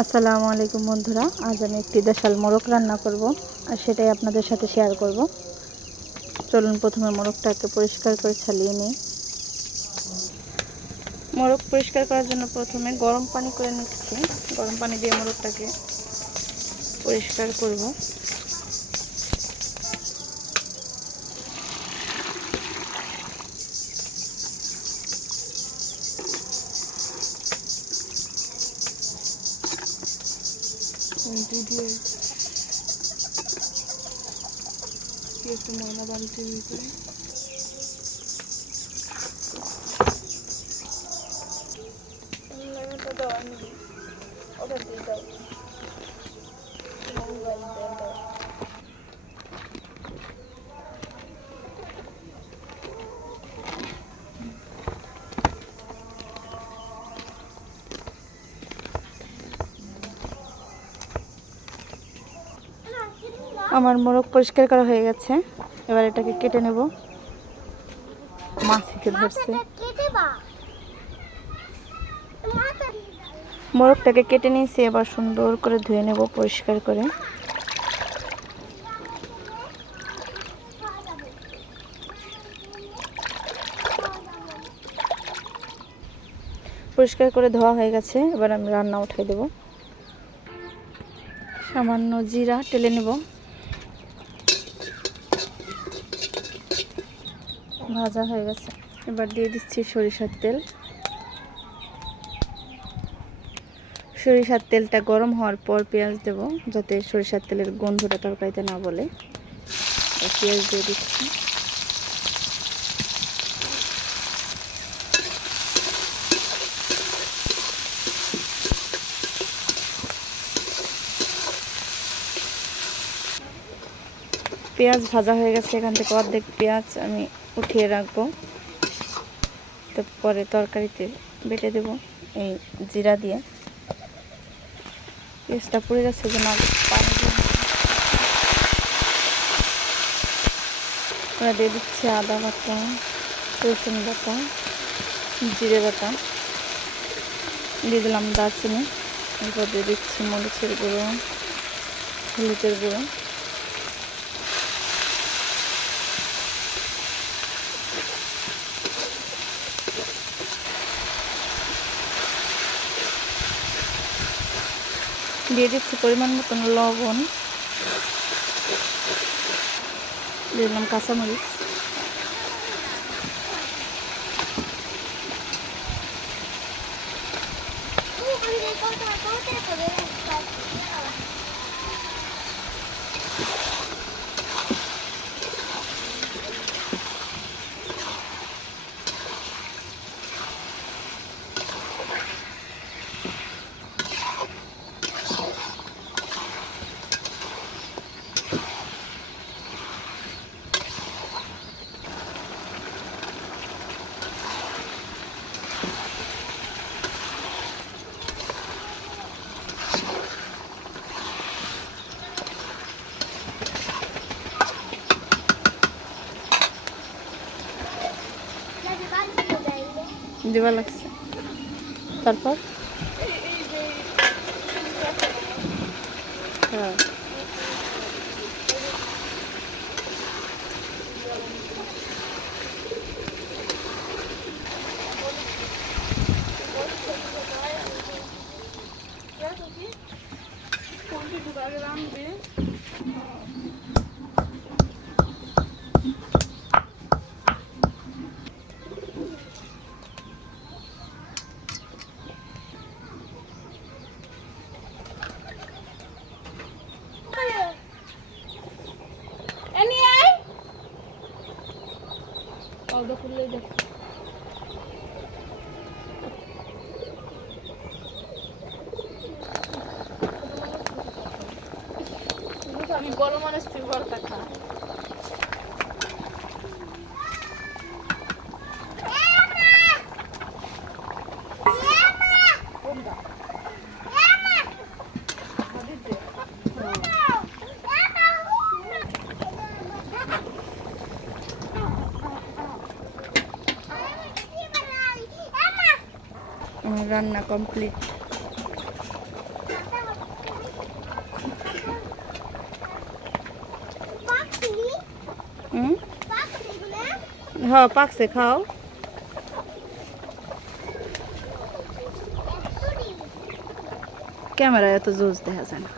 আসসালামু আলাইকুম বন্ধুরা, আজ আমি একটি দেশাল মোরগ রান্না করব আর সেটাই আপনাদের সাথে শেয়ার করব। চলুন প্রথমে মোরগটাকে পরিষ্কার করে ছালিয়ে নিই। মোরগ পরিষ্কার করার জন্য প্রথমে গরম পানি করে নিচ্ছি। গরম পানি দিয়ে মোরগটাকে পরিষ্কার করব। একটু ময়লা বালতির ভিতরে আমার মোরগ পরিষ্কার করা হয়ে গেছে। এবার এটাকে কেটে নেব। মাছিতে ধরছে। মোরগটাকে কেটে নিয়েছি, এবার সুন্দর করে ধুয়ে নেব পরিষ্কার করে। পরিষ্কার করে ধোয়া হয়ে গেছে, এবার আমি রান্না উঠাই দেব। সামান্য জিরা টেলে নেব। ভাজা হয়ে গেছে, এবার দিয়ে দিচ্ছি সরিষার তেল। সরিষার তেলটা গরম হওয়ার পর পেঁয়াজ দেব, যাতে সরিষার তেলের গন্ধটা তরকারিতে না বলে। পেঁয়াজ দিয়ে দিচ্ছি। পেঁয়াজ ভাজা হয়ে গেছে, এখান থেকে অর্ধেক পেঁয়াজ আমি উঠিয়ে রাখবো। তারপরে তরকারিতে বেটে দেব এই জিরা দিয়ে। পেঁয়াজটা পুড়ে যাচ্ছে, যেন পানি দিয়ে দিয়ে দিচ্ছি আদা বাটা, রসুন বাটা, জিরে বাটা, দিয়ে দিলাম দারচিনি। এরপর দিয়ে দিচ্ছি মরিচের গুঁড়ো, হলুদের গুঁড়ো। দিয়ে দিচ্ছি পরিমাণ মতন লবণ, দিয়ে দিলাম কাঁচামরিচ। দেওয়া লাগছে। তারপর হ্যাঁ, আমি বড় মানুষ, তুই বড়টা খা। আমার রান্না কমপ্লিট। হ্যাঁ পাকছে, খাও। ক্যামেরায় এত জোস দেখা যায় না।